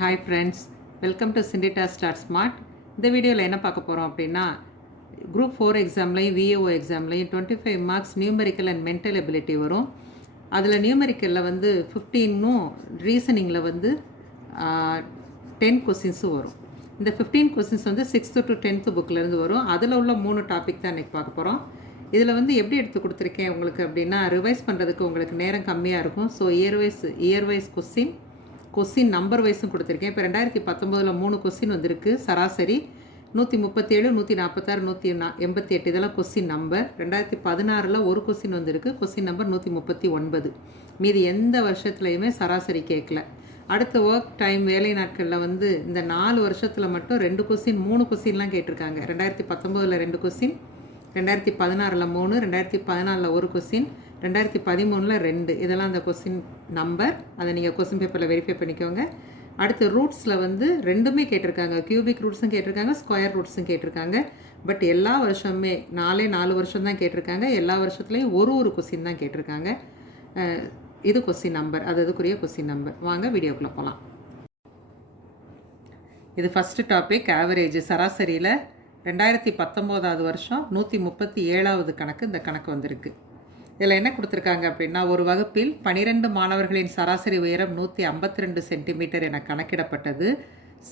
Hi friends, welcome to சிண்டிட்டா start smart. இந்த வீடியோவில் என்ன பார்க்க போகிறோம் அப்படின்னா, குரூப் 4 எக்ஸாம்லையும் விஏஓ எக்ஸாம்லையும் 25 marks numerical and mental ability வரும். அதில் நியூமெரிக்கலில் வந்து 15ம் ரீசனிங்கில் வந்து 10 கொஸ்டின்ஸும் வரும். இந்த 15 கொஸ்டின்ஸ் வந்து 6th to 10th புக்கிலேருந்து வரும். அதில் உள்ள 3 டாபிக் தான் இன்றைக்கி பார்க்க போகிறோம். இதில் வந்து எப்படி எடுத்து கொடுத்துருக்கேன் உங்களுக்கு அப்படின்னா, ரிவைஸ் பண்ணுறதுக்கு உங்களுக்கு நேரம் கம்மியாக இருக்கும். So year wise question number வைஸும் கொடுத்துருக்கேன். இப்போ 2019 3 கொஸ்டின் வந்திருக்கு. சராசரி 137, 146, 188 இதெல்லாம் கொஸ்டின் நம்பர். 2016 ஒரு கொஸ்டின் வந்திருக்கு, கொஸ்டின் நம்பர் 139. மீதி எந்த வருஷத்துலையுமே சராசரி கேட்கல. அடுத்த ஒர்க் டைம் வேலை நாட்களில் வந்து இந்த 4 வருஷத்தில் மட்டும் 2 கொஸ்டின் 3 கொஸ்டின்லாம் கேட்டிருக்காங்க. 2019 2 கொஸ்டின், 2016 3, 2014 ஒரு கொஸ்டின், 2013 2. இதெல்லாம் அந்த கொஸ்டின் நம்பர். அதை நீங்கள் கொஸ்டின் பேப்பரில் வெரிஃபை பண்ணிக்கோங்க. அடுத்து ரூட்ஸில் வந்து ரெண்டுமே கேட்டிருக்காங்க. கியூபிக் ரூட்ஸும் கேட்டிருக்காங்க, ஸ்கொயர் ரூட்ஸும் கேட்டிருக்காங்க. பட் எல்லா வருஷமே 4 வருஷம் தான் கேட்டிருக்காங்க. எல்லா வருஷத்துலேயும் ஒரு கொஸ்டின் தான் கேட்டிருக்காங்க. இது கொஸ்டின் நம்பர், அதுக்குரிய கொஸ்டின் நம்பர். வாங்க வீடியோக்குள்ளே போகலாம். இது ஃபஸ்ட்டு டாபிக், ஆவரேஜ். சராசரியில் 2019 வருஷம் 137வது கணக்கு இந்த கணக்கு வந்திருக்கு. இதில் என்ன கொடுத்துருக்காங்க அப்படின்னா, ஒரு வகுப்பில் 12 மாணவர்களின் சராசரி உயரம் 152 சென்டிமீட்டர் என கணக்கிடப்பட்டது.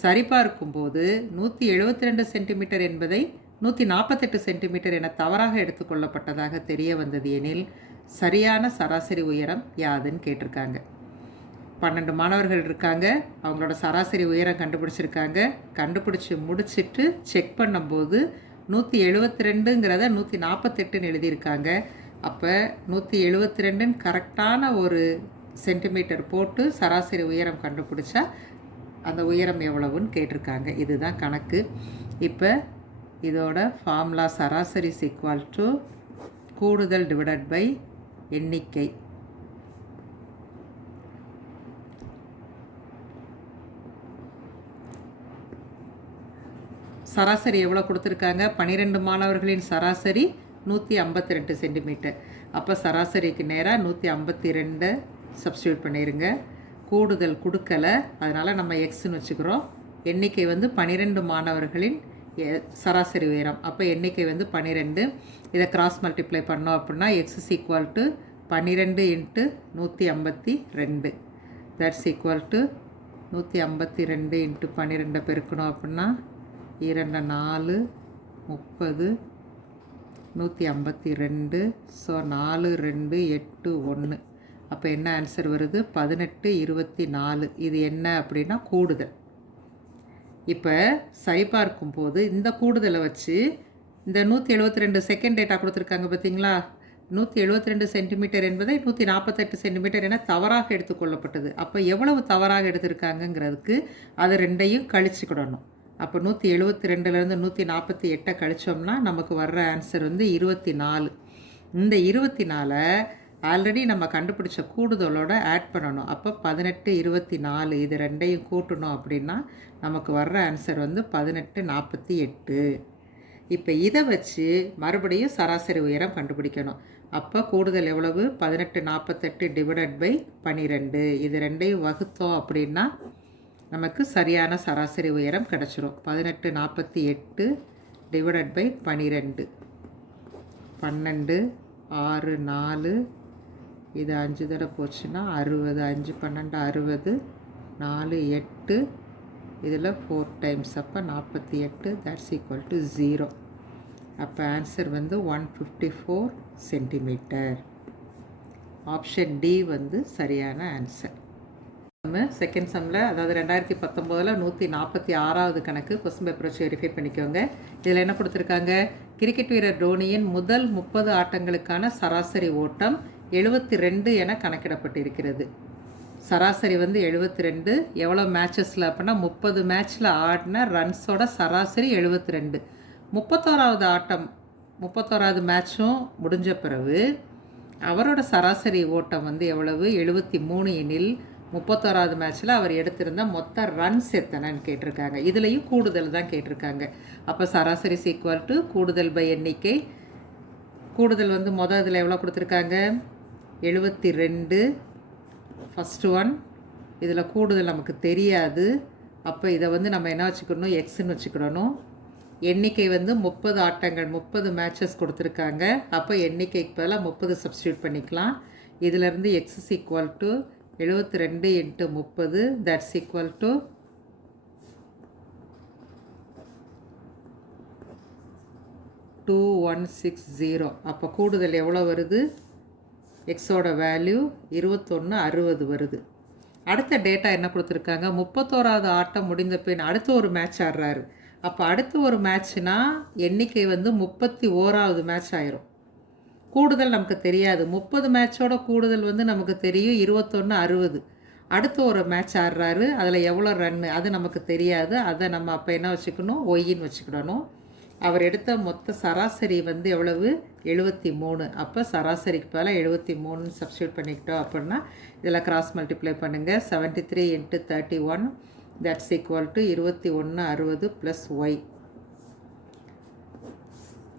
சரிபார்க்கும்போது 172 சென்டிமீட்டர் என்பதை 148 சென்டிமீட்டர் என தவறாக எடுத்துக்கொள்ளப்பட்டதாக தெரிய வந்தது எனில் சரியான சராசரி உயரம் யாதுன்னு கேட்டிருக்காங்க. 12 மாணவர்கள் இருக்காங்க, அவங்களோட சராசரி உயரம் கண்டுபிடிச்சிருக்காங்க. கண்டுபிடிச்சி முடிச்சுட்டு செக் பண்ணும்போது 172ங்கிறத 148ன்னு எழுதியிருக்காங்க. அப்போ 172ன்னு கரெக்டான ஒரு சென்டிமீட்டர் போட்டு சராசரி உயரம் கண்டுபிடிச்சா அந்த உயரம் எவ்வளவுன்னு கேட்டிருக்காங்க. இதுதான் கணக்கு. இப்போ இதோட ஃபார்முலா சராசரி ஈக்குவல் டு கூடுதல் டிவைடட் பை எண்ணிக்கை. சராசரி எவ்வளோ கொடுத்துருக்காங்க? 12 மாணவர்களின் சராசரி 152 சென்டிமீட்டர். அப்போ சராசரிக்கு நேராக 152 சப்ஸ்டியூட் பண்ணிடுங்க. கூடுதல் கொடுக்கலை, அதனால் நம்ம எக்ஸ்ன்னு வச்சுக்கிறோம். எண்ணிக்கை வந்து 12 மாணவர்களின் சராசரி உயரம். அப்போ எண்ணிக்கை வந்து 12. இதை கிராஸ் மல்டிப்ளை பண்ணோம் அப்படின்னா X equal to 12 × 152. That's equal to 152 × 12 பெருக்கணும் அப்படின்னா 2 4 30 152. ஸோ 4 2 8 1. அப்போ என்ன ஆன்சர் வருது? 18 24. இது என்ன அப்படின்னா கூடுதல். இப்போ சரிபார்க்கும்போது இந்த கூடுதலை வச்சு இந்த 172 செகண்ட் டேட்டா கொடுத்துருக்காங்க பார்த்தீங்களா? 172 சென்டிமீட்டர் என்பதை 148 சென்டிமீட்டர் என தவறாக எடுத்துக்கொள்ளப்பட்டது. அப்போ எவ்வளவு தவறாக எடுத்திருக்காங்கங்கிறதுக்கு அதை ரெண்டையும் கழிச்சுக்கிடணும். அப்போ 172லேருந்து 148 கழிச்சோம்னா நமக்கு வர்ற ஆன்சர் வந்து 24. இந்த 24 ஆல்ரெடி நம்ம கண்டுபிடிச்ச கூடுதலோடு ஆட் பண்ணணும். அப்போ 18 24. இது ரெண்டையும் கூட்டணும் அப்படின்னா நமக்கு வர்ற ஆன்சர் வந்து 18 48. இப்போ இதை வச்சு மறுபடியும் சராசரி உயரம் கண்டுபிடிக்கணும். அப்போ கூடுதல் எவ்வளவு? 18 48 டிவைடட் பை 12. இது ரெண்டையும் வகுத்தோம் அப்படின்னா நமக்கு சரியான சராசரி உயரம் கிடச்சிரும். 18 48 டிவைடட் பை 12. 12 6 4. இது 5 தடவை போச்சுன்னா 60. 5 12 60. 4 8. இதில் 4 டைம்ஸ். அப்போ 48. That's equal to 0. அப்போ ஆன்சர் வந்து 154 சென்டிமீட்டர். ஆப்ஷன் டி வந்து சரியான ஆன்சர். செகண்ட் சம்மில், அதாவது 2019 146வது கணக்கு கொஸ்டின் பேப்பர் வச்சு வெரிஃபை பண்ணிக்கோங்க. இதில் என்ன கொடுத்துருக்காங்க? கிரிக்கெட் வீரர் டோனியின் முதல் 30 ஆட்டங்களுக்கான சராசரி ஓட்டம் 72 என கணக்கிடப்பட்டிருக்கிறது. சராசரி வந்து 72. எவ்வளோ மேட்சஸில் அப்படின்னா 30 மேட்ச்சில் ஆடின ரன்ஸோட சராசரி 72. 31வது ஆட்டம் 31வது மேட்சும் முடிஞ்ச பிறகு அவரோட சராசரி ஓட்டம் வந்து எவ்வளவு? 73 எனில் 31வது மேட்ச்சில் அவர் எடுத்திருந்த மொத்த ரன்ஸ் எத்தனைன்னு கேட்டிருக்காங்க. இதுலேயும் கூடுதல் தான் கேட்டிருக்காங்க. அப்போ சராசரி ஈக்குவல் டு கூடுதல் பை எண்ணிக்கை. கூடுதல் வந்து இதில் எவ்வளோ கொடுத்துருக்காங்க? 72 ஃபஸ்ட்டு ஒன். இதில் கூடுதல் நமக்கு தெரியாது. அப்போ இதை வந்து நம்ம என்ன வச்சுக்கணும், எக்ஸ்ன்னு வச்சுக்கிடணும். எண்ணிக்கை வந்து 30 ஆட்டங்கள், 30 மேட்சஸ் கொடுத்துருக்காங்க. அப்போ எண்ணிக்கைக்கு பதிலாக 30 சப்ஸ்டியூட் பண்ணிக்கலாம். இதிலேருந்து X is equal to 72 into 30, that's equal to 2160. அப்போ கூடுதல் எவ்வளோ வருது, எக்ஸோட வேல்யூ 2160 வருது. அடுத்த டேட்டா என்ன கொடுத்துருக்காங்க, 31வது ஆட்டம் முடிந்த பின் அடுத்த ஒரு மேட்ச் ஆடுறாரு. அப்போ அடுத்த ஒரு மேட்ச்னா எண்ணிக்கை வந்து 31வது மேட்ச் ஆயிரும். கூடுதல் நமக்கு தெரியாது. 30 மேட்சோட கூடுதல் வந்து நமக்கு தெரியும் 2160. அடுத்த ஒரு மேட்ச் ஆடுறாரு, அதில் எவ்வளோ ரன்னு அது நமக்கு தெரியாது. அதை நம்ம அப்போ என்ன வச்சுக்கணும், ஒய்ன்னு வச்சுக்கிடணும். அவர் எடுத்த மொத்த சராசரி வந்து எவ்வளவு, 73. அப்போ சராசரிக்கு பதிலாக 73 சப்ஸ்டியூட் பண்ணிக்கிட்டோம் அப்படின்னா இதில் கிராஸ் மல்டிப்ளை பண்ணுங்கள். 73 into 31, that's equal to 2160 plus Y.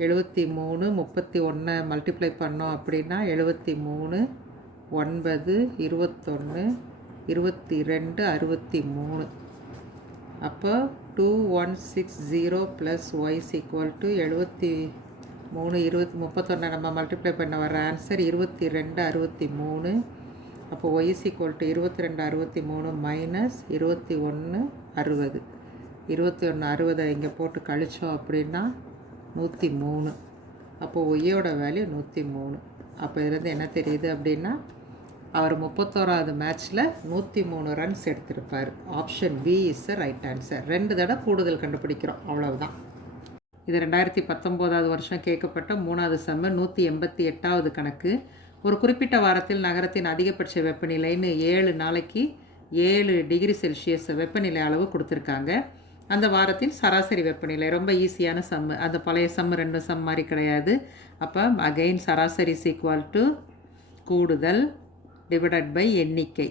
73 31 multiply பண்ணோம் அப்படின்னா 73 9 21 22 63. அப்போ 2160 plus Y is equal to 73 31 நம்ம மல்டிப்ளை பண்ண வர ஆன்சர் 2263. அப்போ Y is equal to 2263 minus 2160. 2160 இங்கே போட்டு கழித்தோம் அப்படின்னா 103. அப்போ ஒய்யோட வேல்யூ 103. அப்போ இதுலேருந்து என்ன தெரியுது அப்படின்னா அவர் 31வது மேட்ச்சில் 103 ரன்ஸ் எடுத்திருப்பார். Option B is the right answer. 2 தடவை கூடுதல் கண்டுபிடிக்கிறோம், அவ்வளவுதான். இது 2019வது வருஷம் கேட்கப்பட்ட 3வது சம்மு 188வது கணக்கு. ஒரு குறிப்பிட்ட வாரத்தில் நகரத்தின் அதிகபட்ச வெப்பநிலைன்னு 7 நாளைக்கு 7 டிகிரி செல்சியஸ் வெப்பநிலை அளவு கொடுத்துருக்காங்க. அந்த வாரத்தில் சராசரி வெப்பநிலை ரொம்ப ஈஸியான சம்மு. அந்த பழைய சம்மு 2 சம் மாதிரி கிடையாது. அப்போ அகெயின் சராசரி இஸ் ஈக்குவல் டு கூடுதல் டிவைடட் பை எண்ணிக்கை.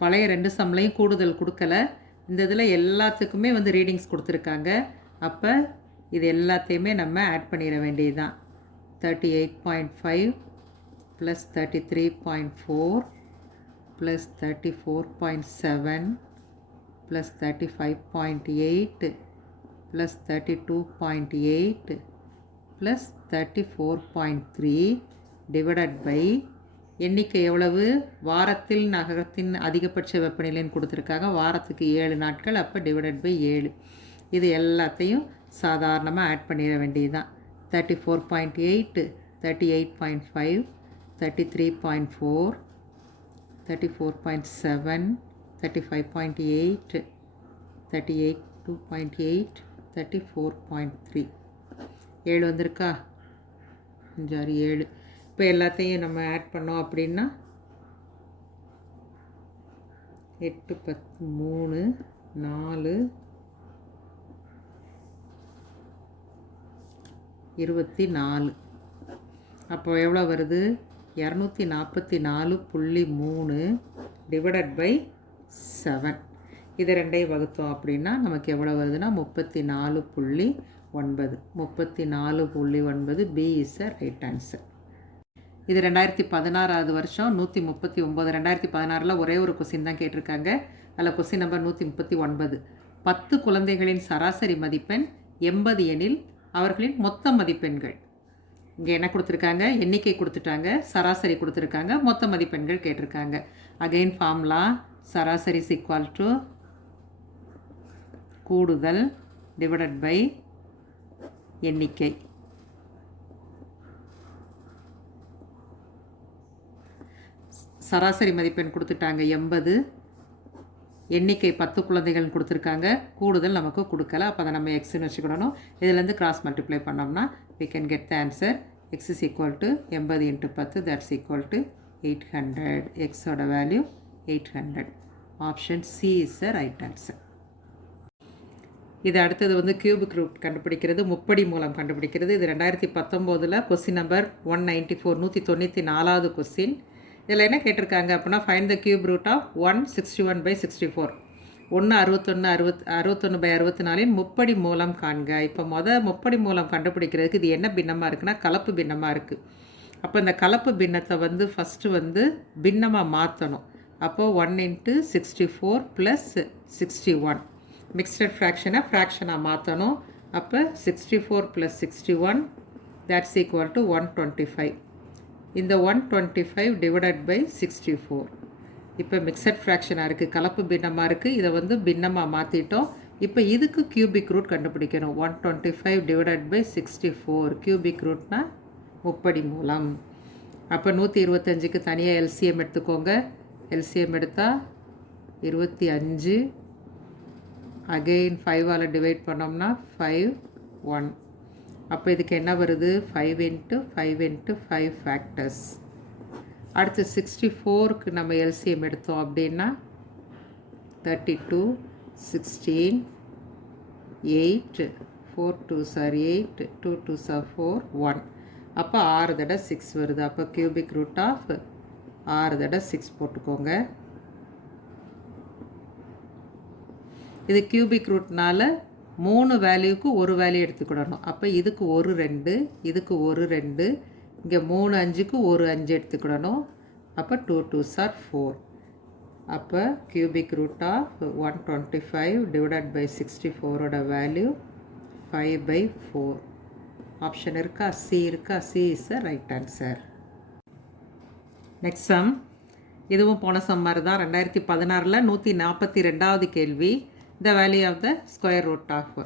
பழைய 2 சம்லையும் கூடுதல் கொடுக்கல. இந்த இதில் எல்லாத்துக்குமே வந்து ரீடிங்ஸ் கொடுத்துருக்காங்க. அப்போ இது எல்லாத்தையுமே நம்ம ஆட் பண்ணிட வேண்டியதுதான். 38.5 plus 33.4 plus 34.7 plus 35.8 plus 32.8 plus 34.3 divided by எண்ணிக்கை எவ்வளவு, வாரத்தில் நகரத்தின் அதிகபட்ச வெப்பநிலைன்னு கொடுத்துருக்காங்க. வாரத்துக்கு 7 நாட்கள். அப்போ டிவைடட் பை 7. இது எல்லாத்தையும் சாதாரணமாக ஆட் பண்ணிட வேண்டியதுதான். 34.8 38.5 33.4 34.7 35.8 38.2.8 34.3. 7 வந்திருக்கா, 5 6 7. இப்போ எல்லாத்தையும் நம்ம ஆட் பண்ணோம் அப்படின்னா 8 10 3 4 24. அப்போ எவ்வளோ வருது, 244.3 டிவைடட் பை 7. இது ரெண்டையும் வகுத்தோம் அப்படின்னா நமக்கு எவ்வளோ வருதுன்னா 34.9. 34.9 B is a right answer. இது 2016வது வருஷம் 139. 2016 ஒரே ஒரு கொஸ்டின் தான் கேட்டிருக்காங்க. அதில் கொஸ்டின் நம்பர் 139. 10 குழந்தைகளின் சராசரி மதிப்பெண் 80 எனில் அவர்களின் மொத்த மதிப்பெண்கள். இங்கே என்ன கொடுத்துருக்காங்க, எண்ணிக்கை கொடுத்துட்டாங்க, சராசரி கொடுத்துருக்காங்க, மொத்த மதிப்பெண்கள் கேட்டிருக்காங்க. அகெயின் ஃபார்முலா சராசரி இஸ் ஈக்குவல் டு கூடுதல் டிவைடட் பை எண்ணிக்கை. சராசரி மதிப்பெண் கொடுத்துட்டாங்க 80, எண்ணிக்கை 10 குழந்தைகள் கொடுத்துருக்காங்க, கூடுதல் நமக்கு கொடுக்கல. அப்போ அதை நம்ம எக்ஸ்ன்னு வச்சுக்கிடணும். இதிலேருந்து கிராஸ் மல்டிப்ளை பண்ணோம்னா we can get the answer. x is equal to 80 into 10, that's equal to 800. x ஓட value 800. Option C is the right answer. இது அடுத்தது வந்து கியூபிக் ரூட் கண்டுபிடிக்கிறது, முப்படி மூலம் கண்டுபிடிக்கிறது. இது 2019 கொஸ்டின் நம்பர் 194 194வது கொஸ்டின். இதில் என்ன கேட்டிருக்காங்க அப்படின்னா find the cube root of 161/64. 61/64 முப்படி மூலம் காண்க. இப்போ முப்படி மூலம் கண்டுபிடிக்கிறதுக்கு இது என்ன பின்னமாக இருக்குன்னா கலப்பு பின்னமாக இருக்குது. அப்போ இந்த கலப்பு பின்னத்தை வந்து ஃபஸ்ட்டு வந்து பின்னமாக மாற்றணும். அப்போது 1 × 64 + 61 மிக்ஸ்டட் ஃப்ராக்ஷனை ஃப்ராக்ஷனாக மாற்றணும். அப்போ 64 + 61 that's equal to 125. இந்த 125 டிவைடட் பை 64. இப்போ மிக்சட் ஃப்ராக்ஷனாக இருக்குது, கலப்பு பின்னமாக இருக்குது. இதை வந்து பின்னமாக மாற்றிட்டோம். இப்போ இதுக்கு கியூபிக் ரூட் கண்டுபிடிக்கணும். 125 டிவைடட் பை 64 கியூபிக் ரூட்னா முப்படி மூலம். அப்போ 125க்கு தனியாக எல்சிஎம் எடுத்துக்கோங்க. எல்சிஎம் எடுத்தால் 25. அகெயின் 5ஆல் டிவைட் பண்ணோம்னா 5 1. அப்போ இதுக்கு என்ன வருது? 5 × 5 × 5 ஃபேக்டர்ஸ். அடுத்து 64க்கு நம்ம எல்சிஎம் எடுத்தோம் அப்படின்னா 32 16 8 4 2s are 8 2 2s are 4 1. அப்போ 6 தடவை 6 வருது. அப்போ கியூபிக் ரூட் ஆஃப் 6 தடவை 6 போட்டுக்கோங்க. இது கியூபிக் ரூட்னால 3 வேல்யூக்கு ஒரு வேல்யூ எடுத்துக்கிடணும். அப்போ இதுக்கு ஒரு 2, இதுக்கு ஒரு 2, இங்கே 3 5க்கு ஒரு 5 எடுத்துக்கிடணும். அப்போ 2 2s are 4. அப்போ cubic root of 125 divided by 64ஓட வேல்யூ 5/4. ஆப்ஷன் இருக்கா? சி இருக்கா? C is the right answer. Next sum. இதுவும் போன சம் மாதிரி தான். 2016 142வது கேள்வி. The value of the square root of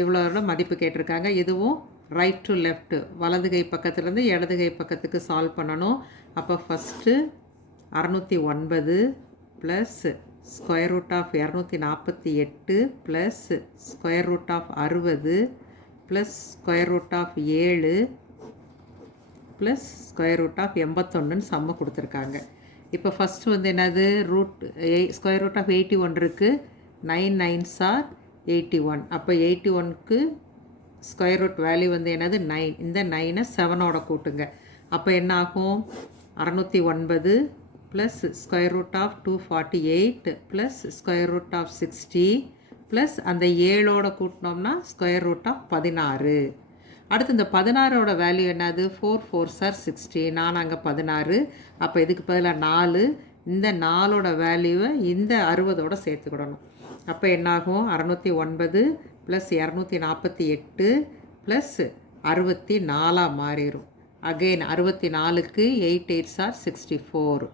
இவ்வளோட மதிப்பு கேட்டிருக்காங்க. இதுவும் ரைட் டு லெஃப்ட், வலது கை பக்கத்துலேருந்து இடது கை பக்கத்துக்கு சால்வ் பண்ணணும். அப்போ first 609 plus square root of 248 plus square root of 60 plus square root of 7 plus square root of 81ன்னு சம்ம கொடுத்துருக்காங்க. இப்போ ஃபஸ்ட்டு வந்து என்னது? ஸ்கொயர் ரூட் ஆஃப் 81 இருக்குது. 9 9s are 81. அப்போ 81க்கு ஸ்கொயர் ரூட் வேல்யூ வந்து என்னது? 9. இந்த 9ஐ 7ஓட கூட்டுங்க. அப்போ என்ன ஆகும்? 609 plus square root of 248 plus square root of 60 plus அந்த 7ஓட கூட்டினோம்னா ஸ்கொயர் ரூட் ஆஃப் 16. அடுத்து இந்த 16ஓட வேல்யூ என்னது? 4 4s are 60. நான் அங்கே 16. அப்போ இதுக்கு பதிலாக 4. இந்த 4ஓட வேல்யூவை இந்த 60ஓட சேர்த்துக்கிடணும். அப்போ என்னாகும்? 609 ப்ளஸ் 248 ப்ளஸ் 64 மாறிடும். அகெயின் 64க்கு 8 8s are 64.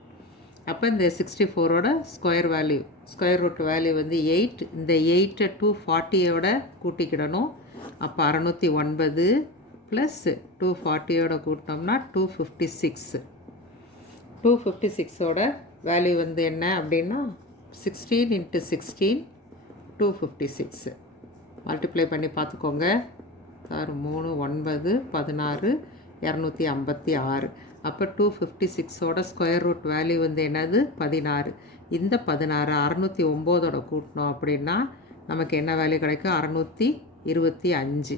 அப்போ இந்த 64ஓட ஸ்கொயர் ரூட் வேல்யூ வந்து 8. இந்த 8ஐ 240ஓட கூட்டிக்கிடணும். அப்போ 609 ப்ளஸ் 240ஓட கூட்டினோம்னா 256. 256ஓட வேல்யூ வந்து என்ன அப்படின்னா 16 × 16 256. மல்டிப்ளை பண்ணி பார்த்துக்கோங்க. 6 3 9 16 256. அப்போ 256ஓட ஸ்கொயர் ரூட் வேல்யூ வந்து என்னது? 16. இந்த 16 609ஓட கூட்டினோம் அப்படின்னா நமக்கு என்ன வேல்யூ கிடைக்கும்? 625.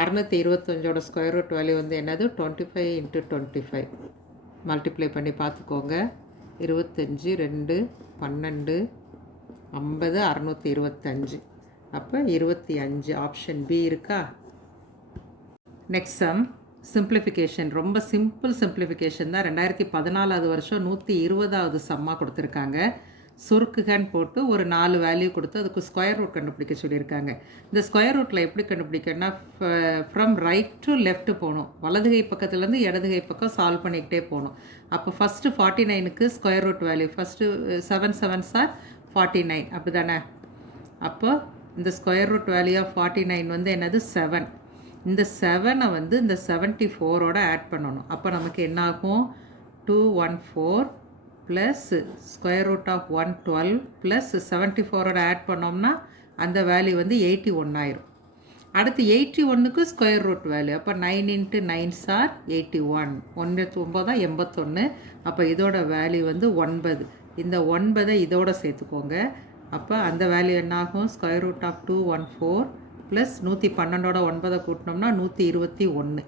625ஓட ஸ்கொயர் ரூட் வேல்யூ வந்து என்னது? 25 × 25. மல்டிப்ளை பண்ணி பார்த்துக்கோங்க. 25 2 12 50 625. அப்போ 25. ஆப்ஷன் பி இருக்கா? Next sum. சிம்பிளிஃபிகேஷன். ரொம்ப சிம்பிள் சிம்பிளிஃபிகேஷன் தான். 2014 வருஷம் 120வது சம்மாக கொடுத்துருக்காங்க. சுருக்குகன்னு போட்டு ஒரு 4 வேல்யூ கொடுத்து அதுக்கு ஸ்கொயர் ரூட் கண்டுபிடிக்க சொல்லியிருக்காங்க. இந்த ஸ்கொயர் ரூட்டில் எப்படி கண்டுபிடிக்கணும்னா ஃப்ரம் ரைட் டு லெஃப்ட் போகணும். வலது கை பக்கத்துலேருந்து இடது கை பக்கம் சால்வ் பண்ணிக்கிட்டே போகணும். அப்போ ஃபஸ்ட்டு 49க்கு square root value first 7 7s are 49. அப்படி தானே? அப்போ இந்த ஸ்கொயர் ரூட் வேல்யூ ஆஃப் 49 வந்து என்னது? 7. இந்த 7ஐ வந்து இந்த 74ஓட ஆட் பண்ணணும். அப்போ நமக்கு என்ன ஆகும்? 214 plus square root of 112 plus 74ஓட ஆட் பண்ணோம்னா அந்த வேல்யூ வந்து 81 ஆயிரும். அடுத்து 81க்கு ஸ்கொயர் ரூட் வேல்யூ. அப்போ 9 × 9s are 81. 9 9 81. அப்போ இதோட வேல்யூ வந்து 9. இந்த 9ஐ இதோட சேர்த்துக்கோங்க. அப்போ அந்த வேல்யூ என்ன ஆகும்? ஸ்கொயர் ரூட் ஆஃப் 214 ப்ளஸ் 112ஓட 9ஐ கூட்டினோம்னா 121.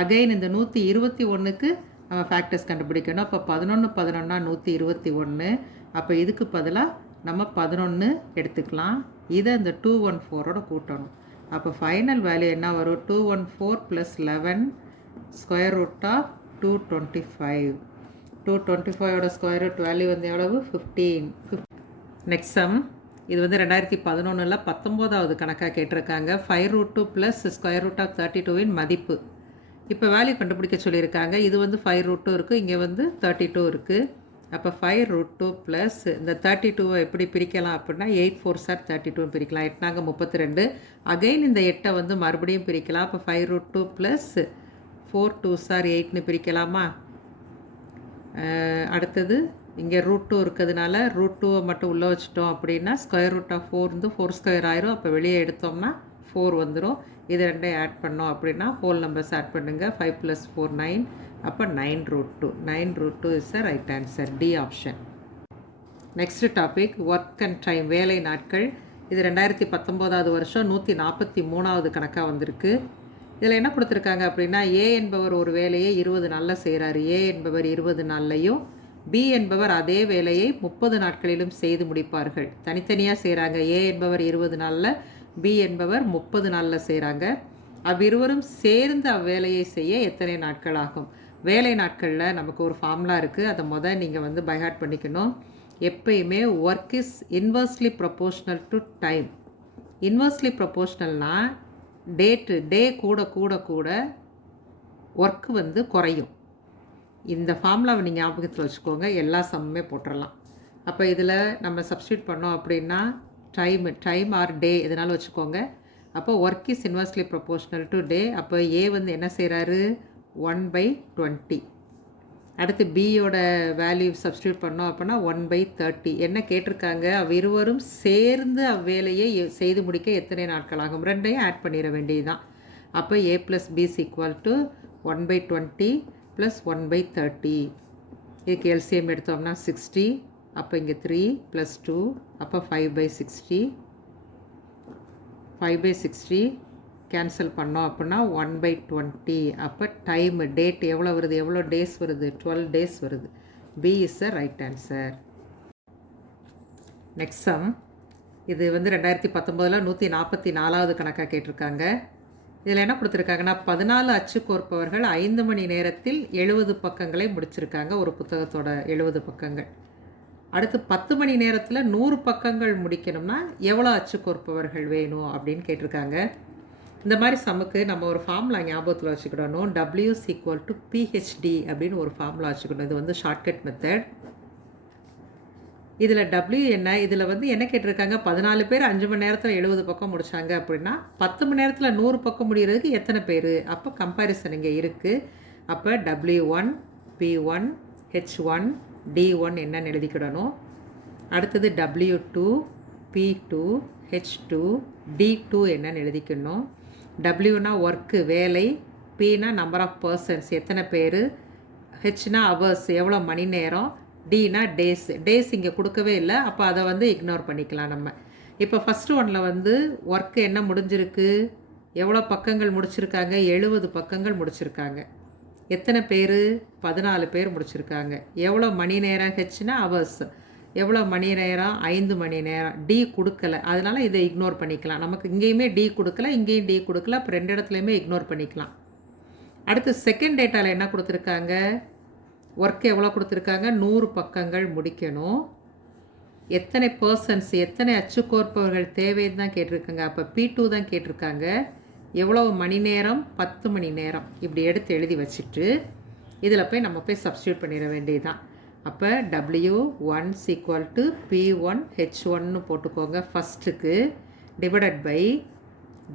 அகெயின் இந்த 121க்கு நம்ம ஃபேக்டர்ஸ் கண்டுபிடிக்கணும். அப்போ 11 11 121. அப்போ இதுக்கு பதிலாக நம்ம 11 எடுத்துக்கலாம். இதை இந்த 214ஓட கூட்டணும். அப்போ ஃபைனல் வேல்யூ என்ன வரும்? 214 + 11 ஸ்கொயர் ரூட் ஆஃப் 225. 225ஓட ஸ்கொயர் ரூட் வேல்யூ வந்து எவ்வளவு 15. நெக்ஸ்ட் சம் இது வந்து 2011 19வது கணக்காக கேட்டிருக்காங்க. 5√2 ப்ளஸ் ஸ்கொயர் ரூட் ஆஃப் 32வின் மதிப்பு. இப்போ வேல்யூ கண்டுபிடிக்க சொல்லியிருக்காங்க. இது வந்து 5√2 இருக்குது, இங்கே வந்து 32 இருக்குது. அப்போ 5√2 ப்ளஸ் இந்த 32வை எப்படி பிரிக்கலாம் அப்படின்னா 8 4 சார் 32 பிரிக்கலாம். 8 நாங்கள் 32. அகைன் இந்த 8ஐ வந்து மறுபடியும் பிரிக்கலாம். அப்போ 5√2 ப்ளஸ் 4 2 சார் 8ன்னு பிரிக்கலாமா? அடுத்தது இங்கே √2 இருக்கிறதுனால √2வை மட்டும் உள்ளே வச்சுட்டோம் அப்படின்னா ஸ்கொயர் ரூட் ஆஃப் 4 வந்து 4 ஸ்கொயர் ஆயிரும். அப்போ வெளியே எடுத்தோம்னா 4 வந்துடும். இது ரெண்டையும் ஆட் பண்ணோம் அப்படின்னா ஹோல் நம்பர்ஸ் ஆட் பண்ணுங்கள். 5 + 4 9. அப்போ 9√2. 9√2 is the right answer, D option. Next topic work and time, வேலை நாட்கள். இது 2019வது வருஷம் 143வது கணக்காக வந்திருக்கு. இதில் என்ன கொடுத்துருக்காங்க அப்படின்னா ஏ என்பவர் ஒரு வேலையை 20 நாளில் செய்கிறாரு. ஏ என்பவர் 20 நாள்லையும் பி என்பவர் அதே வேலையை 30 நாட்களிலும் செய்து முடிப்பார்கள். தனித்தனியாக செய்கிறாங்க. ஏ என்பவர் 20 நாளில், பி என்பவர் 30 நாளில் செய்கிறாங்க. அவ்விருவரும் சேர்ந்து அவ்வேலையை செய்ய எத்தனை நாட்கள் ஆகும்? வேலை நாட்களில் நமக்கு ஒரு ஃபார்முலா இருக்குது. அதை நீங்கள் வந்து பைஹார்ட் பண்ணிக்கணும். எப்பயுமே work is inversely proportional to time. Inversely ப்ரொபோஷ்னல்னால் டே கூட கூட கூட ஒர்க்கு வந்து குறையும். இந்த ஃபார்முலாவை நீங்கள் ஞாபகத்தில் வச்சுக்கோங்க. எல்லா சம்முமே போட்டுடலாம். அப்போ இதில் நம்ம சப்ஸ்டியூட் பண்ணோம் அப்படின்னா டைம் ஆர் டே இதனால் வச்சுக்கோங்க. அப்போ work is inversely proportional to day. அப்போ ஏ வந்து என்ன செய்கிறாரு 1/20. அடுத்து பியோட வேல்யூ சப்ஸ்டியூட் பண்ணோம் அப்படின்னா 1/30. என்ன கேட்டிருக்காங்க? அவ்விருவரும் சேர்ந்து அவ்வேலையை செய்து முடிக்க எத்தனை நாட்கள் ஆகும்? ரெண்டையும் ஆட் பண்ணிட வேண்டியதுதான். அப்போ a + b = 1/20 + 1/30. இதுக்கு எல்சிஎம் எடுத்தோம்னா 60. அப்போ இங்கே 3 + 2 அப்போ 5/60. 5/60 கேன்சல் பண்ணோம் அப்படின்னா 1/20. அப்போ டைம் டேட் எவ்வளோ வருது? எவ்வளோ டேஸ் வருது? 12 டேஸ் வருது. B is the right answer. Next sum இது வந்து 2019 144வது கணக்காக கேட்டிருக்காங்க. இதில் என்ன கொடுத்துருக்காங்கன்னா 14 அச்சு கோர்ப்பவர்கள் 5 மணி நேரத்தில் 70 பக்கங்களை முடிச்சிருக்காங்க. ஒரு புத்தகத்தோட 70 பக்கங்கள். அடுத்து 10 மணி நேரத்தில் 100 பக்கங்கள் முடிக்கணும்னா எவ்வளோ அச்சு கோர்ப்பவர்கள் வேணும் அப்படின்னு கேட்டிருக்காங்க. இந்த மாதிரி சம்முக்கு நம்ம ஒரு ஃபார்முலா ஞாபகத்தில் வச்சுக்கிடணும். W = PhD அப்படின்னு ஒரு ஃபார்முலா வச்சுக்கணும். இது வந்து ஷார்ட்கட் மெத்தட். இதில் W என்ன? இதில் வந்து என்ன கேட்டிருக்காங்க? 14 பேர் 5 மணி நேரத்தில் 70 பக்கம் முடித்தாங்க அப்படின்னா 10 மணி நேரத்தில் 100 பக்கம் முடிகிறதுக்கு எத்தனை பேர்? அப்போ கம்பேரிசன் இங்கே இருக்குது. அப்போ W1 P1 H1 D1 என்னன்னு எழுதிக்கிடணும். அடுத்தது W2 P2 H2 D2 என்னன்னு எழுதிக்கணும். Wனா ஒர்க்கு வேலை, Pனா நம்பர் ஆஃப் பர்சன்ஸ் எத்தனை பேர், ஹெச்னா ஹவர்ஸ் எவ்வளோ மணி நேரம், டினா டேஸ் இங்கே கொடுக்கவே இல்லை. அப்போ அதை வந்து இக்னோர் பண்ணிக்கலாம் நம்ம. இப்போ ஃபஸ்ட்டு ஒன்றில் வந்து ஒர்க்கு என்ன முடிஞ்சிருக்கு, எவ்வளோ பக்கங்கள் முடிச்சிருக்காங்க? 70 பக்கங்கள் முடிச்சிருக்காங்க. எத்தனை பேர்? 14 பேர் முடிச்சிருக்காங்க. எவ்வளோ மணி நேரம்? ஹெச்னா ஹவர்ஸ் எவ்வளோ மணி நேரம்? 5 மணி நேரம். டி கொடுக்கல, அதனால் இதை இக்னோர் பண்ணிக்கலாம். நமக்கு இங்கேயுமே டி கொடுக்கல, இங்கேயும் டி கொடுக்கல. அப்போ 2 இடத்துலையுமே இக்னோர் பண்ணிக்கலாம். அடுத்து செகண்ட் டேட்டாவில் என்ன கொடுத்துருக்காங்க? ஒர்க் எவ்வளோ கொடுத்துருக்காங்க? 100 பக்கங்கள் முடிக்கணும். எத்தனை பர்சன்ஸ், எத்தனை அச்சுக்கோர்ப்பவர்கள் தேவைன்னு தான் கேட்டிருக்காங்க. அப்போ P2 தான் கேட்டிருக்காங்க. எவ்வளோ மணி நேரம்? 10 மணி நேரம். இப்படி எடுத்து எழுதி வச்சுட்டு இதில் போய் நம்ம போய் சப்ஸ்டியூட் பண்ணிட வேண்டியதுதான். அப்போ W1 = P1 H1ன்னு போட்டுக்கோங்க ஃபஸ்ட்டுக்கு, டிவைடட் பை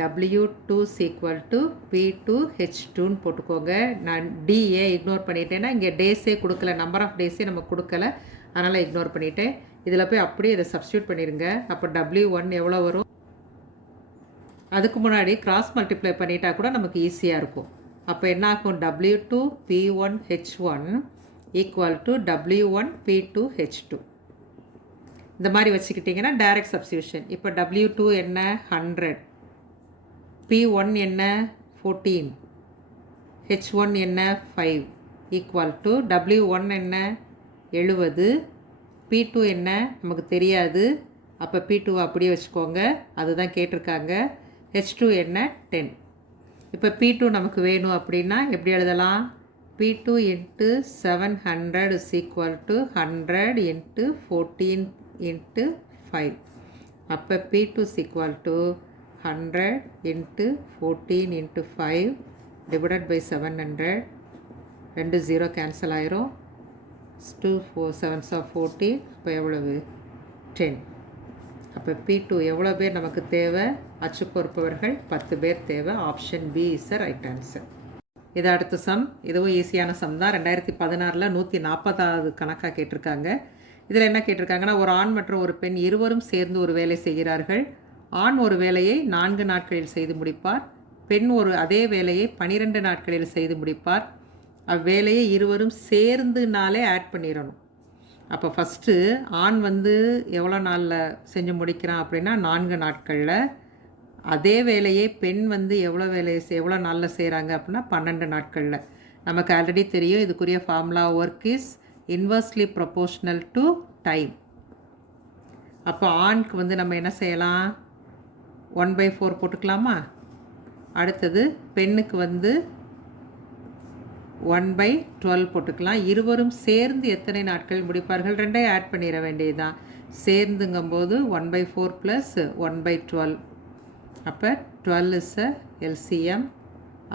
W2 = P2 H2ன்னு போட்டுக்கோங்க. நான் டிஏ இக்னோர் பண்ணிட்டேன்னா இங்கே டேஸே கொடுக்கல, நம்பர் ஆஃப் டேஸே நம்ம கொடுக்கல, அதனால் இக்னோர் பண்ணிட்டேன். இதில் போய் அப்படியே இதை சப்ஸ்டியூட் பண்ணிடுங்க. அப்போ W1 எவ்வளோ வரும்? அதுக்கு முன்னாடி கிராஸ் மல்டிப்ளை பண்ணிட்டா கூட நமக்கு ஈஸியாக இருக்கும். அப்போ என்ன ஆகும்? W2 P1 H1 = W1 P2 H2. இந்த மாதிரி வச்சுக்கிட்டிங்கன்னா டைரக்ட் சப்ஸ்டியூஷன். இப்போ W2 என்ன? 100. P1 என்ன? 14. H1 என்ன? 5 = W1 என்ன? 70. P2 என்ன? நமக்கு தெரியாது. அப்போ P2 அப்படியே வச்சுக்கோங்க, அதுதான் கேட்டிருக்காங்க. H2 என்ன? 10. இப்போ P2 நமக்கு வேணும் அப்படின்னா எப்படி எழுதலாம்? P2 into 700 is equal to 100 into 14 into 5. அப்போ P2 is equal to 100 into 14 into 5 divided by 700. 2 0 cancel ஆயிரும். 2 4 7 14. அப்போ எவ்வளவு? 10. அப்போ P2 எவ்வளோ பேர் நமக்கு தேவை? அச்சுக்கோர்ப்பவர்கள் 10 பேர் தேவை. Option B is the right answer. இது அடுத்த சம். இதுவும் ஈஸியான சம் தான். 2016 140வது கணக்காக கேட்டிருக்காங்க. இதில் என்ன கேட்டிருக்காங்கன்னா, ஒரு ஆண் மற்றும் ஒரு பெண் இருவரும் சேர்ந்து ஒரு வேலை செய்கிறார்கள். ஆண் ஒரு வேலையை 4 நாட்களில் செய்து முடிப்பார். பெண் அதே வேலையை 12 நாட்களில் செய்து முடிப்பார். அவ்வேலையை இருவரும் சேர்ந்துனாலே ஆட் பண்ணிடணும். அப்போ ஃபஸ்ட்டு ஆண் எவ்வளோ நாளில் செஞ்சு முடிக்கிறான் அப்படின்னா 4 நாட்களில். அதே வேலையை பெண் எவ்வளோ நாளில் செய்கிறாங்க அப்படின்னா 12 நாட்களில். நமக்கு ஆல்ரெடி தெரியும் இதுக்குரிய formula work is inversely proportional to time. அப்போ ஆண்க்கு நம்ம என்ன செய்யலாம்? 1/4 போட்டுக்கலாமா? அடுத்தது பெண்ணுக்கு 1/12 போட்டுக்கலாம். இருவரும் சேர்ந்து எத்தனை நாட்கள் முடிப்பார்கள்? 2 ஆட் பண்ணிட வேண்டியது தான். சேர்ந்துங்கும்போது 1/4 ப்ளஸ் 1/12. அப்போ 12 இஸ் எல்சிஎம்.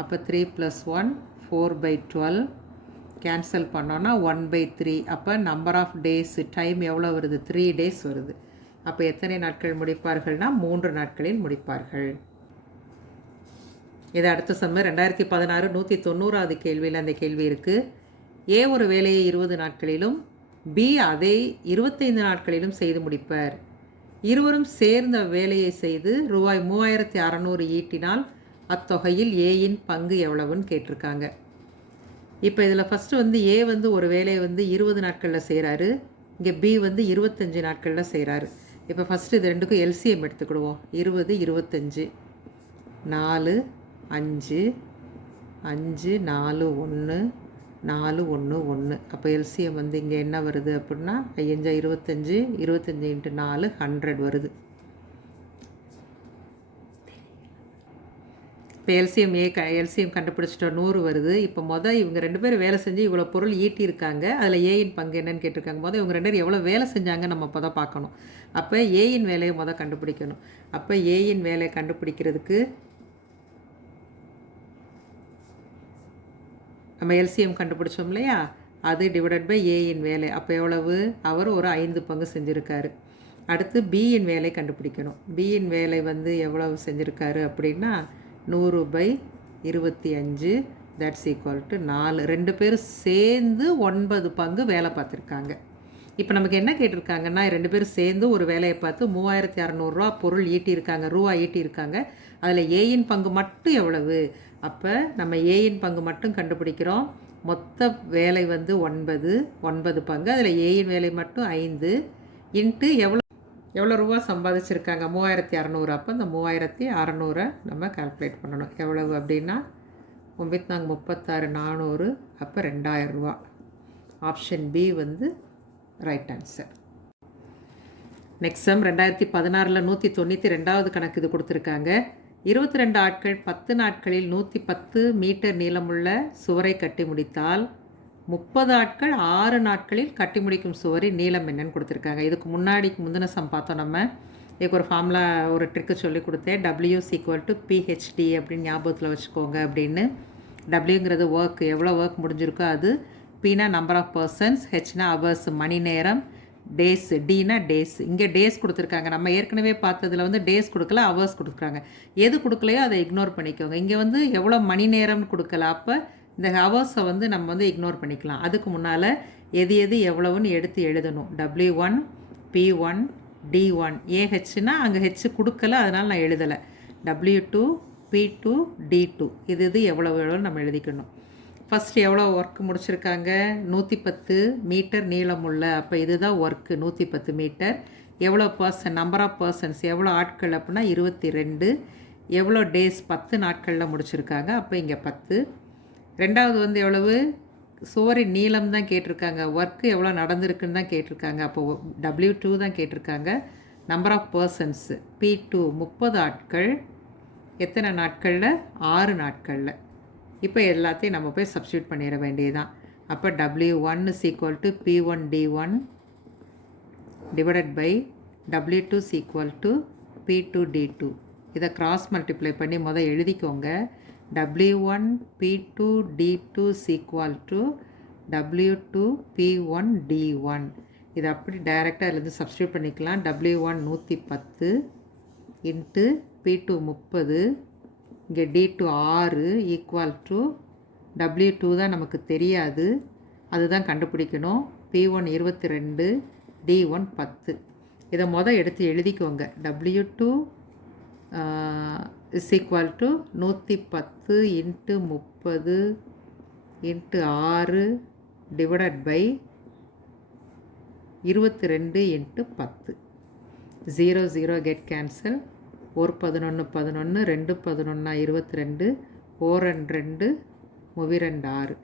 அப்போ 3 + 1 4/12. கேன்சல் பண்ணோன்னா 1/3. அப்போ நம்பர் ஆஃப் டேஸ் டைம் எவ்வளோ வருது? 3 டேஸ் வருது. அப்போ எத்தனை நாட்கள் முடிப்பார்கள்னா 3 நாட்களில் முடிப்பார்கள். இது அடுத்த சம்மர் 2016 190வது கேள்வியில் அந்த கேள்வி இருக்குது. ஏ ஒரு வேலையை 20 நாட்களிலும் பி அதை 25 நாட்களிலும் செய்து முடிப்பார். இருவரும் சேர்ந்த வேலையை செய்து ரூபாய் 3600 ஈட்டினால் அத்தொகையில் ஏயின் பங்கு எவ்வளவுன்னு கேட்டிருக்காங்க. இப்போ இதில் ஃபஸ்ட்டு ஏ ஒரு வேலையை 20 நாட்களில் செய்கிறாரு. இங்கே பி 25 நாட்களில் செய்கிறாரு. இப்போ ஃபஸ்ட்டு இது ரெண்டுக்கும் எல்சிஎம் எடுத்துக்கிடுவோம். 20 25 4 5 5 4 1 4 1 1. அப்போ எல்சிஎம் இங்கே என்ன வருது அப்படின்னா 5 25 25 × 4 100 வருது. இப்போ எல்சிஎம் கண்டுபிடிச்சிட்டோம், 100 வருது. இப்போ இவங்க 2 பேர் வேலை செஞ்சு இவ்வளோ பொருள் ஈட்டியிருக்காங்க. அதில் ஏயின் பங்கு என்னன்னு கேட்டிருக்காங்க. இவங்க 2 பேர் எவ்வளோ வேலை செஞ்சாங்க நம்ம பார்க்கணும். அப்போ ஏயின் வேலையை கண்டுபிடிக்கணும். அப்போ ஏயின் வேலையை கண்டுபிடிக்கிறதுக்கு நம்ம எல்சிஎம் கண்டுபிடிச்சோம் இல்லையா, அது டிவைடட் பை ஏயின் வேலை. அப்போ எவ்வளவு? அவர் ஒரு 5 பங்கு செஞ்சுருக்காரு. அடுத்து பியின் வேலை கண்டுபிடிக்கணும். பியின் வேலை எவ்வளவு செஞ்சுருக்காரு அப்படின்னா 100/25 தட்ஸ் ஈக்குவல் டு 4. 2 பேரும் சேர்ந்து 9 பங்கு வேலை பார்த்துருக்காங்க. இப்போ நமக்கு என்ன கேட்டிருக்காங்கன்னா, 2 பேரும் சேர்ந்து ஒரு வேலையை பார்த்து 3600 பொருள் ஈட்டியிருக்காங்க. அதில் ஏயின் பங்கு மட்டும் எவ்வளவு? அப்போ நம்ம ஏயின் பங்கு மட்டும் கண்டுபிடிக்கிறோம். மொத்த வேலை 9 பங்கு. அதில் ஏயின் வேலை மட்டும் 5 இன்ட்டு எவ்வளோ ரூபா சம்பாதிச்சிருக்காங்க? 3600. அப்போ இந்த 3600 நம்ம கால்குலேட் பண்ணணும். எவ்வளவு அப்படின்னா 9 36 400. அப்போ 2000 ரூபா. Option B right answer. Next sum 2016 192வது கணக்கு இது கொடுத்துருக்காங்க. 22 ஆட்கள் 10 நாட்களில் 110 மீட்டர் நீளமுள்ள சுவரை கட்டி முடித்தால் 30 ஆட்கள் 6 நாட்களில் கட்டி முடிக்கும் சுவரின் நீளம் என்னன்னு கொடுத்துருக்காங்க. இதுக்கு முந்தின சம் பார்த்தோம். நம்ம இதுக்கு ஒரு ஃபார்முலா ஒரு ட்ரிக்கு சொல்லி கொடுத்தேன். W = PHD அப்படின்னு ஞாபகத்தில் வச்சுக்கோங்க அப்படின்னு. Wங்கிறது ஒர்க், எவ்வளோ ஒர்க் முடிஞ்சிருக்கோ அது. Pனா நம்பர் ஆஃப் பர்சன்ஸ், Hனா ஹவர்ஸ் மணி நேரம், டேஸ் டினா டேஸ். இங்கே டேஸ் கொடுத்துருக்காங்க. நம்ம ஏற்கனவே பார்த்ததில் டேஸ் கொடுக்கல, ஹவர்ஸ் கொடுக்குறாங்க. எது கொடுக்கலையோ அதை இக்னோர் பண்ணிக்கோங்க. இங்கே எவ்வளோ மணி நேரம்னு கொடுக்கல. அப்போ இந்த ஹவர்ஸை நம்ம இக்னோர் பண்ணிக்கலாம். அதுக்கு முன்னால் எது எவ்வளவுன்னு எடுத்து எழுதணும். W1 P1 D1. ஏஹெச்னா அங்கே ஹெச் கொடுக்கல, அதனால் நான் எழுதலை. W2 P2 D2. இது எவ்வளோ நம்ம எழுதிக்கணும். ஃபஸ்ட்டு எவ்வளோ ஒர்க் முடிச்சிருக்காங்க? 110 மீட்டர் நீளமுள்ள. அப்போ இதுதான் ஒர்க்கு. 110 மீட்டர். எவ்வளோ நம்பர் ஆஃப் பர்சன்ஸ், எவ்வளோ ஆட்கள் அப்படின்னா 22. எவ்வளோ டேஸ்? 10 நாட்களில் முடிச்சிருக்காங்க. அப்போ இங்கே 10. ரெண்டாவது எவ்வளவு? சுவரின் நீளம் தான் கேட்டிருக்காங்க. ஒர்க்கு எவ்வளோ நடந்திருக்குன்னு தான் கேட்டிருக்காங்க. அப்போ W2 தான் கேட்டிருக்காங்க. நம்பர் ஆஃப் பர்சன்ஸ் P2 30 ஆட்கள். எத்தனை நாட்களில்? 6 நாட்களில். இப்போ எல்லாத்தையும் நம்ம போய் சப்ஸ்டியூட் பண்ணிட வேண்டியதுதான். அப்போ W1 is equal to P1 D1 divided by W2 is equal to P2 D2. இதை கிராஸ் மல்டிப்ளை பண்ணி முதல் எழுதிக்கோங்க. W1 P2 D2 is equal to W2 P1 D1. இதை அப்படி டைரெக்டாக இருந்து சப்ஸ்டியூட் பண்ணிக்கலாம். W1 110 இன்ட்டு P2 30, இங்கே D2 6 ஈக்குவல் டு W2 தான் நமக்கு தெரியாது, அதுதான் கண்டுபிடிக்கணும். P1 22, D1 10. இதை எடுத்து எழுதிக்கோங்க. W2 is equal to 110 into 30 into 6 divided by 22 into 10. 0 0 get cancel. 1 11 11, 2 11 22, 4 2 32 6.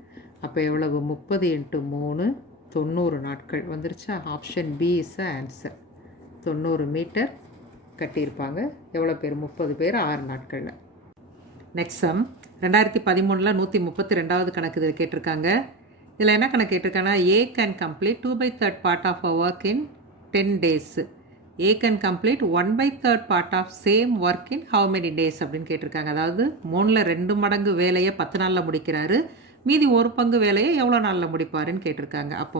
அப்போ எவ்வளவு? 30 இன்ட்டு 3 90 நாட்கள் வந்துருச்சா? Option B is answer. 90 meter கட்டியிருப்பாங்க. எவ்வளோ பேர்? 30 பேர் 6 நாட்களில். நெக்ஸ்ட் சம் 2013 132வது கணக்கு இது கேட்டிருக்காங்க. இதில் என்ன கணக்கு கேட்டிருக்காங்கன்னா, A can complete 2/3 part of a work in 10 days. A can complete 1/3 part of same work in how many days அப்படின்னு கேட்டிருக்காங்க. அதாவது 3ல் 2 மடங்கு வேலையை 10 நாளில் முடிக்கிறாரு, மீதி 1 பங்கு வேலையை எவ்வளோ நாளில் முடிப்பாருன்னு கேட்டிருக்காங்க. அப்போ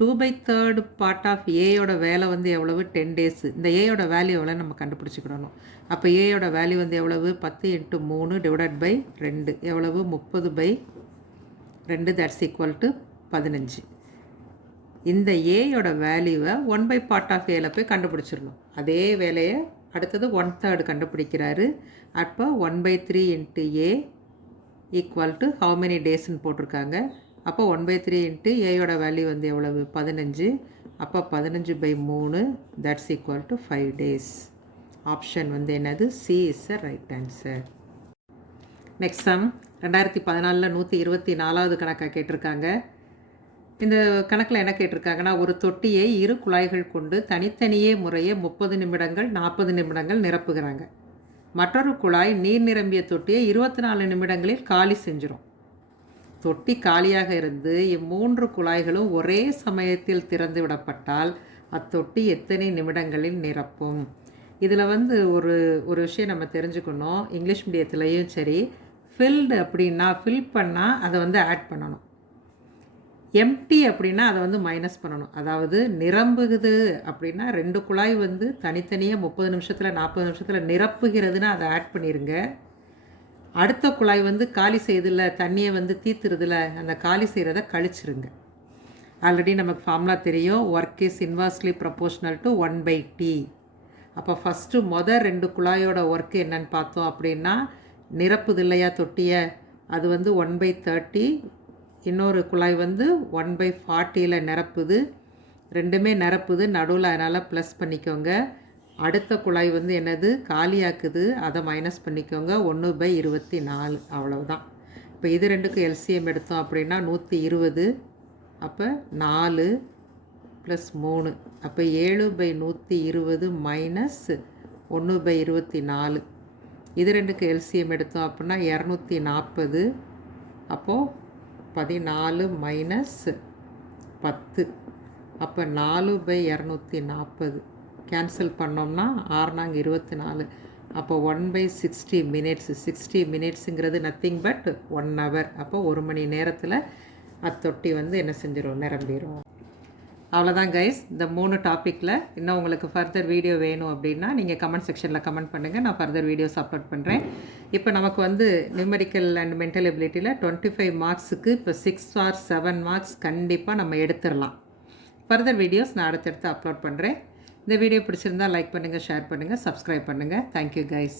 2/3 பார்ட் ஆஃப் ஏயோட வேலை எவ்வளவு? 10 days. இந்த ஏயோட வேல்யூ எவ்வளோ நம்ம கண்டுபிடிச்சிக்கிடணும். அப்போ ஏயோட வேல்யூ எவ்வளவு? 10 இன்ட்டு 3 டிவைடட் பை 2 எவ்வளவு? 30/2, தட்ஸ் ஈக்குவல் டு 15. இந்த ஏயோட வேல்யூவை 1/3 பார்ட் ஆஃப் ஏல போய் கண்டுபிடிச்சிடணும். அதே வேலையை அடுத்தது 1/3 கண்டுபிடிக்கிறாரு. அப்போ 1/3 into A equal to how many டேஸ்ன்னு போட்டிருக்காங்க. அப்போ 1/3 இன்ட்டு ஏயோட வேல்யூ எவ்வளவு? 15. அப்போ 15/3, that's equal to 5 days. Option என்னது? C is the right answer. Next sum 2014 124வது கணக்காக கேட்டிருக்காங்க. இந்த கணக்கில் என்ன கேட்டிருக்காங்கன்னா, ஒரு தொட்டியை 2 குழாய்கள் கொண்டு தனித்தனியே முறையே 30 நிமிடங்கள் 40 நிமிடங்கள் நிரப்புகிறாங்க. மற்றொரு குழாய் நீர் நிரம்பிய தொட்டியை 24 நிமிடங்களில் காலி செஞ்சிடும். தொட்டி காலியாக இருந்து 3 குழாய்களும் ஒரே சமயத்தில் திறந்து விடப்பட்டால் அத்தொட்டி எத்தனை நிமிடங்களில் நிரப்பும்? இதில் ஒரு விஷயம் நம்ம தெரிஞ்சுக்கணும். இங்கிலீஷ் மீடியத்துலேயும் சரி, ஃபில்டு அப்படின்னா ஃபில் பண்ணால் அதை ஆட் பண்ணணும். எம்டி அப்படின்னா அதை மைனஸ் பண்ணணும். அதாவது நிரம்புகுது அப்படின்னா 2 குழாய் தனித்தனியாக 30 நிமிஷத்தில் 40 நிமிஷத்தில் நிரப்புகிறதுன்னு அதை ஆட் பண்ணிடுங்க. அடுத்த குழாய் காலி செய்யுதில்ல, தண்ணியை தீத்துறதுல, அந்த காலி செய்கிறத கழிச்சிருங்க. ஆல்ரெடி நமக்கு ஃபார்முலா தெரியும். Work is inversely proportional to 1/t. அப்போ ஃபஸ்ட்டு 2 குழாயோட ஒர்க்கு என்னன்னு பார்த்தோம் அப்படின்னா, நிரப்புது இல்லையா தொட்டியை, அது 1/30. இன்னொரு குழாய் 1/40 நிரப்புது. ரெண்டுமே நிரப்புது நடுவில், அதனால் ப்ளஸ் பண்ணிக்கோங்க. அடுத்த குழாய் என்னது? காலியாக்குது, அதை மைனஸ் பண்ணிக்கோங்க. 1/24 அவ்வளவுதான். இப்போ இது ரெண்டுக்கும் எல்சிஎம் எடுத்தோம் அப்படின்னா 120. அப்போ 4 + 3, அப்போ 7/120 மைனஸ் 1/24. இது ரெண்டுக்கு எல்சிஎம் எடுத்தோம் அப்படின்னா 240. அப்போது 14 மைனஸ் 10, அப்போ 4/240 கேன்சல் பண்ணோம்னா 6 24. அப்போ 1/60 மினிட்ஸ். 60 மினிட்ஸுங்கிறது நத்திங் பட் 1 hour. அப்போ 1 மணி நேரத்தில் அத்தொட்டி என்ன செஞ்சிடும்? நிரம்பிடும். அவ்வளோதான் கைஸ். இந்த 3 டாப்பிக்கில் இன்னும் உங்களுக்கு ஃபர்தர் வீடியோ வேணும் அப்படின்னா நீங்கள் கமெண்ட் செக்ஷனில் கமெண்ட் பண்ணுங்கள். நான் ஃபர்தர் வீடியோஸ் அப்லோட் பண்ணுறேன். இப்போ நமக்கு நியூமெரிக்கல் அண்ட் மென்டல் எபிலிட்டியில் 25 மார்க்ஸுக்கு இப்போ 6 or 7 மார்க்ஸ் கண்டிப்பாக நம்ம எடுத்துடலாம். ஃபர்தர் வீடியோஸ் நான் அடுத்தடுத்து அப்லோட் பண்ணுறேன். இந்த வீடியோ பிடிச்சிருந்தால் லைக் பண்ணுங்கள், ஷேர் பண்ணுங்கள், சப்ஸ்கிரைப் பண்ணுங்கள். Thank you guys.